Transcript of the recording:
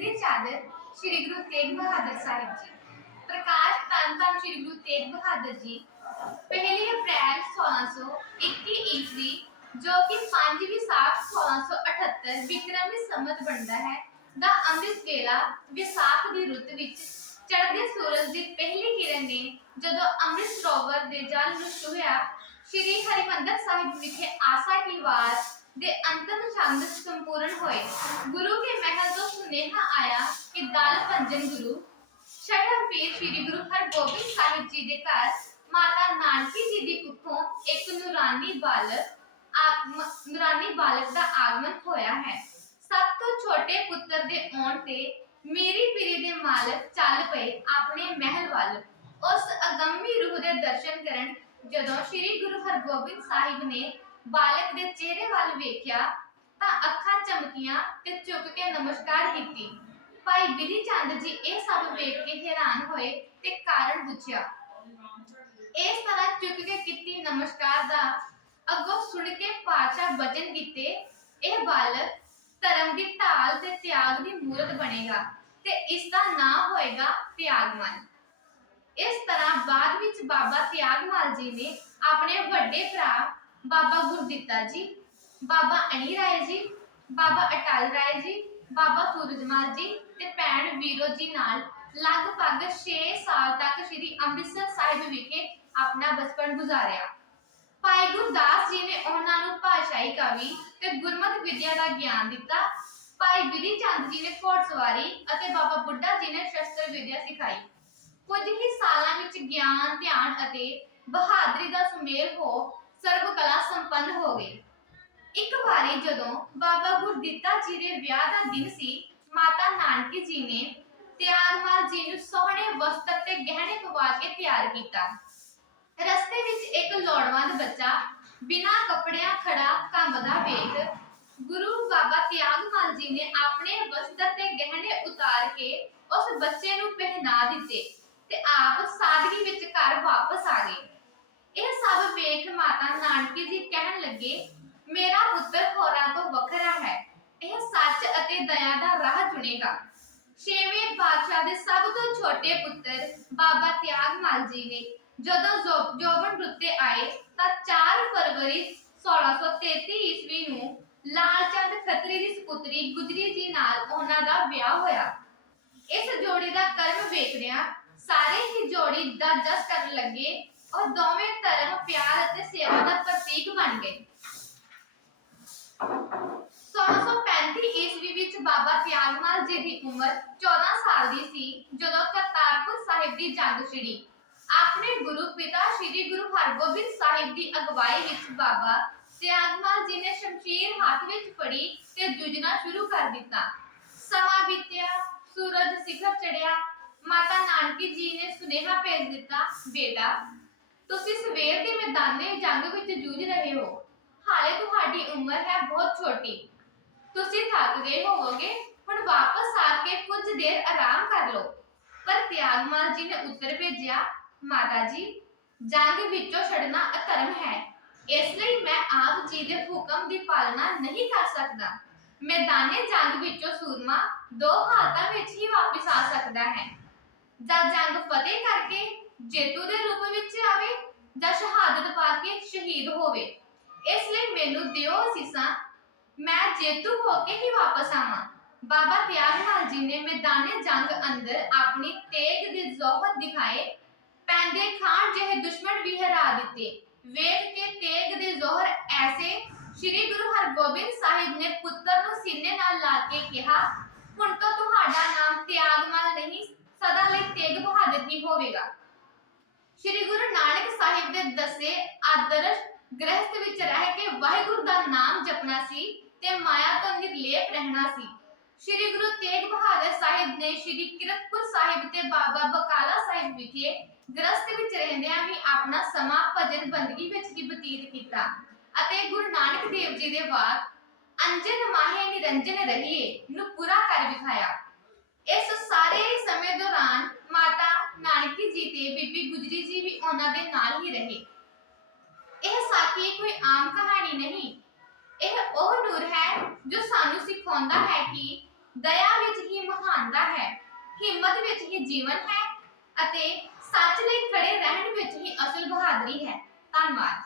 ਬਿਜਲੀ ਚਾਦਰ ਸ੍ਰੀ ਗੁਰੂ ਤੇਗ ਬਹਾਦਰ ਸਾਹਿਬ ਜੀ। ਪ੍ਰਕਾਸ਼ ਧੰਨ ਧੰਨ ਸ੍ਰੀ ਗੁਰੂ ਤੇਗ ਬਹਾਦਰ ਜੀ। ਪਹਿਲੀ ਅਪ੍ਰੈਲ 1621 ਈਸਵੀ, ਜੋ ਕਿ 5 ਵਿਸਾਖ 1678 ਵਿਕਰਮੀ ਸੰਮਤ ਬਣਦਾ ਹੈ, ਦਾ ਅੰਮ੍ਰਿਤ ਵੇਲਾ ਵਿਸਾਖ ਦੀ ਰੁੱਤ ਵਿੱਚ ਚੜ੍ਹਦੇ ਸੂਰਜ ਦੀ ਪਹਿਲੀ ਕਿਰਨ ਨੇ ਜਦੋਂ ਅੰਮ੍ਰਿਤ ਸਰੋਵਰ ਦੇ ਜਲ ਨੂੰ ਛੂਹਿਆ, ਸ਼੍ਰੀ ਹਰਿਮੰਦਰ ਸਾਹਿਬ ਵਿਖੇ ਆਸਾ ਕੀ ਵਾਰ ਦੇ ਅੰਤਮ ਛੰਦ ਸੰਪੂਰਨ ਹੋਏ। ਗੁਰੂ ਸੁਨੇਹਾ ਆਇਆ ਕਿ ਦਲ ਭੰਜਨ ਗੁਰੂ ਛਠਮ ਪੀਰ ਸ੍ਰੀ ਗੁਰੂ ਹਰਗੋਬਿੰਦ ਸਾਹਿਬ ਜੀ ਦੇ ਘਰ ਮਾਤਾ ਨਾਨਕੀ ਜੀ ਦੀ ਕੁੱਖੋਂ ਇੱਕ ਨੂਰਾਨੀ ਬਾਲਕ ਆਗਮ- ਨੂਰਾਨੀ ਬਾਲਕ ਦਾ ਆਗਮਨ ਹੋਇਆ ਹੈ। ਸਭ ਤੋਂ ਛੋਟੇ ਪੁੱਤਰ ਦੇ ਆਉਣ ਤੇ ਮੇਰੀ ਪੀਰੀ ਦੇ ਮਾਲਕ ਚੱਲ ਪਏ ਆਪਣੇ ਮਹਿਲ ਵੱਲ। ਉਸ ਅਗੰਮੀ ਰੂਹ ਦੇ ਦਰਸ਼ਨ ਕਰਨ ਜਦੋਂ ਸ੍ਰੀ ਗੁਰੂ ਹਰਗੋਬਿੰਦ ਸਾਹਿਬ ਨੇ ਬਾਲਕ ਦੇ ਚਿਹਰੇ ਵੱਲ ਵੇਖਿਆ ਤਾਂ ਅੱਖਾਂ ਚਮਕੀਆਂ ਤੇ ਝੁਕ ਕੇ ਨਮਸਕਾਰ ਕੀਤੀ। ਭਾਈ ਬਿਧੀ ਚੰਦ ਜੀ ਇਹ ਸਭ ਵੇਖ ਕੇ ਹੈਰਾਨ ਹੋਏ ਤੇ ਕਾਰਨ ਪੁੱਛਿਆ। ਇਸ ਤਰ੍ਹਾਂ ਝੁਕ ਕੇ ਕੀਤੀ ਨਮਸਕਾਰ ਦਾ ਅੱਗੋਂ ਸੁਣ ਕੇ ਪਾਤਸ਼ਾਹ ਬਚਨ ਕੀਤੇ, ਇਹ ਬਾਲਕ ਧਰਮ ਦੀ ਢਾਲ ਤੇ ਤਿਆਗ ਦੀ ਮੂਰਤ ਬਣੇਗਾ ਤੇ ਇਸ ਦਾ ਨਾਮ ਹੋਏਗਾ ਤਿਆਗਮਨ ਇਸ ਤਰ੍ਹਾਂ ਬਾਅਦ ਵਿੱਚ ਬਾਬਾ ਤਿਆਗਮਲ ਜੀ ਨੇ ਆਪਣੇ ਵੱਡੇ ਭਰਾ ਬਾਬਾ ਗੁਰਦਿੱਤਾ ਜੀ ਬਾਬਾ ਅਣੀ ਰਾਏ ਜੀ, ਬਾਬਾ ਅਟਲ ਰਾਏ ਜੀ, ਬਾਬਾ ਸੂਰਜਮਲ ਜੀ ਤੇ ਭੈਣ ਵੀਰੋ ਜੀ ਨਾਲ ਲਗਭਗ 6 ਸਾਲ ਤੱਕ ਸ੍ਰੀ ਅੰਮ੍ਰਿਤਸਰ ਸਾਹਿਬ ਵਿਖੇ ਆਪਣਾ ਬਚਪਨ ਗੁਜ਼ਾਰਿਆ। ਭਾਈ ਗੁਰਦਾਸ ਜੀ ਨੇ ਉਹਨਾਂ ਨੂੰ ਭਾਸ਼ਾਈ ਕਾਵੀ ਤੇ ਗੁਰਮਤਿ ਵਿਦਿਆ ਦਾ ਗਿਆਨ ਦਿੱਤਾ। ਭਾਈ ਬਿਧੀ ਚੰਦ ਜੀ ਨੇ ਘੋੜ ਸਵਾਰੀ ਅਤੇ ਬਾਬਾ ਬੁੱਢਾ ਜੀ ਨੇ ਸ਼ਸਤਰ ਵਿਦਿਆ ਸਿਖਾਈ। ਕੁਝ ਹੀ ਸਾਲਾਂ ਵਿੱਚ ਗਿਆਨ, ਧਿਆਨ ਅਤੇ ਬਹਾਦਰੀ ਦਾ ਸੁਮੇਲ ਹੋ ਸਰਬ ਕਲਾ ਸੰਪੰਨ ਹੋ ਗਏ ਇੱਕ ਵਾਰੀ ਜਦੋਂ ਬਾਬਾ ਗੁਰਦਿੱਤਾ ਜੀ ਦੇ ਵਿਆਹ ਦਾ ਦਿਨ ਸੀ, ਮਾਤਾ ਨਾਨਕੀ ਜੀ ਨੇ ਤਿਆਗਮਲ ਜੀ ਨੂੰ ਸੋਹਣੇ ਵਸਤਰ ਤੇ ਗਹਿਣੇ ਪਵਾ ਕੇ ਤਿਆਰ ਕੀਤਾ। ਰਸਤੇ ਵਿੱਚ ਇੱਕ ਲੋੜਵੰਦ ਬੱਚਾ ਬਿਨਾਂ ਕੱਪੜਿਆਂ ਖੜਾ ਕੰਬਦਾ ਵੇਖ ਗੁਰੂ ਬਾਬਾ ਤਿਆਗਮਲ ਜੀ ਨੇ ਆਪਣੇ ਵਸਤਰ ਤੇ ਗਹਿਣੇ ਉਤਾਰ ਕੇ ਉਸ ਬੱਚੇ ਨੂੰ ਪਹਿਨਾ ਦਿੱਤੇ ਤੇ ਆਪ ਸਾਦਗੀ ਵਿੱਚ ਘਰ ਵਾਪਸ ਆ ਗਏ। ਇਹ ਸਭ ਵੇਖ ਮਾਤਾ ਨਾਨਕੀ ਜੀ ਕਹਿਣ ਲੱਗੇ ਮੇਰਾ ਪੁੱਤਰ ਹੋਰਾਂ ਤੋਂ ਵੱਖਰਾ ਹੈ। ਇਹ ਸੱਚ ਅਤੇ ਦਇਆ ਦਾ ਰਾਹ ਚੁਣੇਗਾ। ਛੇਵੇਂ ਪਾਤਸ਼ਾਹ ਦੇ ਸਭ ਤੋਂ ਛੋਟੇ ਪੁੱਤਰ ਬਾਬਾ ਤਿਆਗਮਲ ਜੀ ਨੇ ਜਦੋਂ ਜੋਬਨ ਰੁੱਤੇ ਆਏ ਤਾਂ 4 ਫਰਵਰੀ 1633 ਈਸਵੀ ਨੂੰ ਲਾਲਚੰਦ ਖੱਤਰੀ ਦੀ ਸੁਪੁੱਤਰੀ ਗੁਜਰੀ ਜੀ ਨਾਲ ਉਹਨਾਂ ਦਾ ਵਿਆਹ ਹੋਇਆ। ਇਸ ਜੋੜੀ ਦਾ ਕਰਮ ਵੇਖਦਿਆਂ ਸਾਰੇ ਹੀ ਜੋੜੀ ਦਾ ਜਸ ਕਰਨ ਲੱਗੇ ਔਰ ਦੋਵੇਂ ਧਰਮ, ਪਿਆਰ ਅਤੇ ਸੇਵਾ ਦਾ ਪ੍ਰਤੀਕ ਬਣ ਗਏ 1635 ਈਸਵੀ ਵਿੱਚ ਬਾਬਾ ਤਿਆਗਮਲ ਜੀ ਦੀ ਉਮਰ 14 ਸਾਲ ਦੀ ਸੀ ਜਦੋਂ ਕਰਤਾਰਪੁਰ ਸਾਹਿਬ ਦੀ ਜੰਗ ਛਿੜੀ। ਆਪਣੇ ਗੁਰੂ ਪਿਤਾ ਸ੍ਰੀ ਗੁਰੂ ਹਰਗੋਬਿੰਦ ਸਾਹਿਬ ਦੀ ਅਗਵਾਈ ਵਿੱਚ ਬਾਬਾ ਤਿਆਗਮਲ ਜੀ ਨੇ ਸ਼ਮਸ਼ੀਰ ਹੱਥ ਵਿੱਚ ਫੜੀ ਤੇ ਜੂਝਣਾ ਸ਼ੁਰੂ ਕਰ ਦਿੱਤਾ। ਸਮਾਂ ਬੀਤਿਆ, ਸੂਰਜ ਸਿਖਰ ਚੜਿਆ, ਮਾਤਾ ਨਾਨਕੀ ਜੀ ਨੇ ਸੁਨੇਹਾ ਭੇਜ ਦਿੱਤਾ, ਬੇਟਾ, ਤੁਸੀਂ ਸਵੇਰ ਦੇ ਮੈਦਾਨੇ ਜੰਗ ਵਿੱਚ ਜੂਝ ਰਹੇ ਹੋ। ਹਾਲੇ ਤੁਹਾਡੀ ਉਮਰ ਹੈ ਬਹੁਤ ਛੋਟੀ। ਤੁਸੀਂ ਥੱਕ ਗਏ ਹੋਵੋਗੇ ਹੁਣ ਵਾਪਸ ਆ ਕੇ ਕੁਝ ਦੇਰ ਆਰਾਮ ਕਰ ਲਓ। ਪਰ ਤਿਆਗਮਾਲ ਜੀ ਨੇ ਉੱਤਰ ਭੇਜਿਆ, ਮਾਤਾ ਜੀ, ਜੰਗ ਵਿੱਚੋਂ ਛੱਡਣਾ ਅਧਰਮ ਹੈ। ਇਸ ਲਈ ਮੈਂ ਆਪ ਜੀ ਦੇ ਹੁਕਮ ਦੀ ਪਾਲਣਾ ਨਹੀਂ ਕਰ ਸਕਦਾ। ਮੈਦਾਨੇ ਜੰਗ ਵਿੱਚੋਂ ਸੂਰਮਾ ਦੋ ਹਾਲਤਾਂ ਵਿੱਚ ਹੀ ਵਾਪਸ ਆ ਸਕਦਾ ਹੈ। ਜਦ ਜੰਗ ਫਤਿਹ ਕਰਕੇ ਜੇਤੂ ਦੇ ਰੂਪ ਵਿੱਚ ਆਵੇ ਜਾਂ ਸ਼ਹਾਦਤ ਪਾ ਕੇ ਸ਼ਹੀਦ ਹੋਵੇ। ਇਸ ਲਈ ਮੈਨੂੰ ਦਿਓ ਅਸੀਸਾਂ। ਮੈਂ ਜੇਤੂ ਹੋ ਕੇ ਹੀ ਵਾਪਸ ਆਵਾਂ। ਬਾਬਾ ਤਿਆਗਮਾਲ ਜੀ ਨੇ ਮੈਦਾਨੇ ਜੰਗ ਅੰਦਰ ਆਪਣੀ ਤੇਗ ਦੇ ਜ਼ੋਹਰ ਦਿਖਾਏ। ਪੈਂਦੇ ਖਾਨ ਜਿਹੇ ਦੁਸ਼ਮਣ ਵੀ ਹਰਾ ਦਿੱਤੇ। ਵੇਖ ਕੇ ਤੇਗ ਦੇ ਜ਼ੋਹਰ ਐਸੇ, ਸ੍ਰੀ ਗੁਰੂ ਹਰਗੋਬਿੰਦ ਸਾਹਿਬ ਨੇ ਪੁੱਤਰ ਨੂੰ ਸੀਨੇ ਨਾਲ ਲਾ ਕੇ ਕਿਹਾ, ਹੁਣ ਤੋਂ ਤੁਹਾਡਾ ਨਾਮ ਤਿਆਗਮਲ ਨਹੀਂ, ਸਦਾ ਲਈ ਤੇਗ ਬਹਾਦਰ ਹੀ ਹੋਵੇਗਾ। ਸ੍ਰੀ ਗੁਰੂ ਨਾਨਕ ਸਾਹਿਬ ਦੇ ਦੱਸੇ ਆਦਰਸ਼ ਗ੍ਰਸਥ ਵਿੱਚ ਰਹਿ ਕੇ ਵਾਹਿਗੁਰੂ ਦਾ ਨਾਮ ਜਪਣਾ ਸੀ ਤੇ ਮਾਇਆ ਤੋਂ ਨਿਰਲੇਪ ਰਹਿਣਾ ਸੀ। ਸ੍ਰੀ ਗੁਰੂ ਤੇਗ ਬਹਾਦਰ ਸਾਹਿਬ ਨੇ ਸ੍ਰੀ ਕਿਰਤਪੁਰ ਸਾਹਿਬ ਤੇ ਬਾਬਾ ਬਕਾਲਾ ਸਾਹਿਬ ਵਿਖੇ ਗ੍ਰਸਥ ਵਿੱਚ ਰਹਿੰਦਿਆਂ ਵੀ ਆਪਣਾ ਸਮਾਂ ਭਜਨ ਬੰਦਗੀ ਵਿੱਚ ਹੀ ਬਤੀਤ ਕੀਤਾ ਅਤੇ ਗੁਰੂ ਨਾਨਕ ਦੇਵ ਜੀ ਦੇ ਵਾਕ, ਅੰਜਨ ਮਾਹੇ ਨਿਰੰਜਨ ਰਹੀਏ, ਨੂੰ ਪੂਰਾ ਕਰ ਵਿਖਾਇਆ। ਇਸ ਸਾਰੇ ਸਮੇਂ ਦੌਰਾਨ ਮਾਤਾ ਨਾਨਕੀ ਜੀ ਤੇ ਬੀਬੀ ਗੁਜਰੀ ਜੀ ਵੀ ਉਹਨਾਂ ਦੇ ਨਾਲ ਹੀ ਰਹੇ। ਇਹ ਸਾਖੀ ਕੋਈ ਆਮ ਕਹਾਣੀ ਨਹੀਂ। ਇਹ ਉਹ ਨੂਰ ਹੈ ਜੋ ਸਾਨੂੰ ਸਿਖਾਉਂਦਾ ਹੈ ਕਿ ਦਇਆ ਵਿੱਚ ਹੀ ਮਹਾਨਤਾ ਹੈ, ਹਿੰਮਤ ਵਿੱਚ ਹੀ ਜੀਵਨ ਹੈ ਅਤੇ ਸੱਚ ਲਈ ਖੜੇ ਰਹਿਣ ਵਿੱਚ ਹੀ ਅਸਲ ਬਹਾਦਰੀ ਹੈ। ਧੰਨਵਾਦ।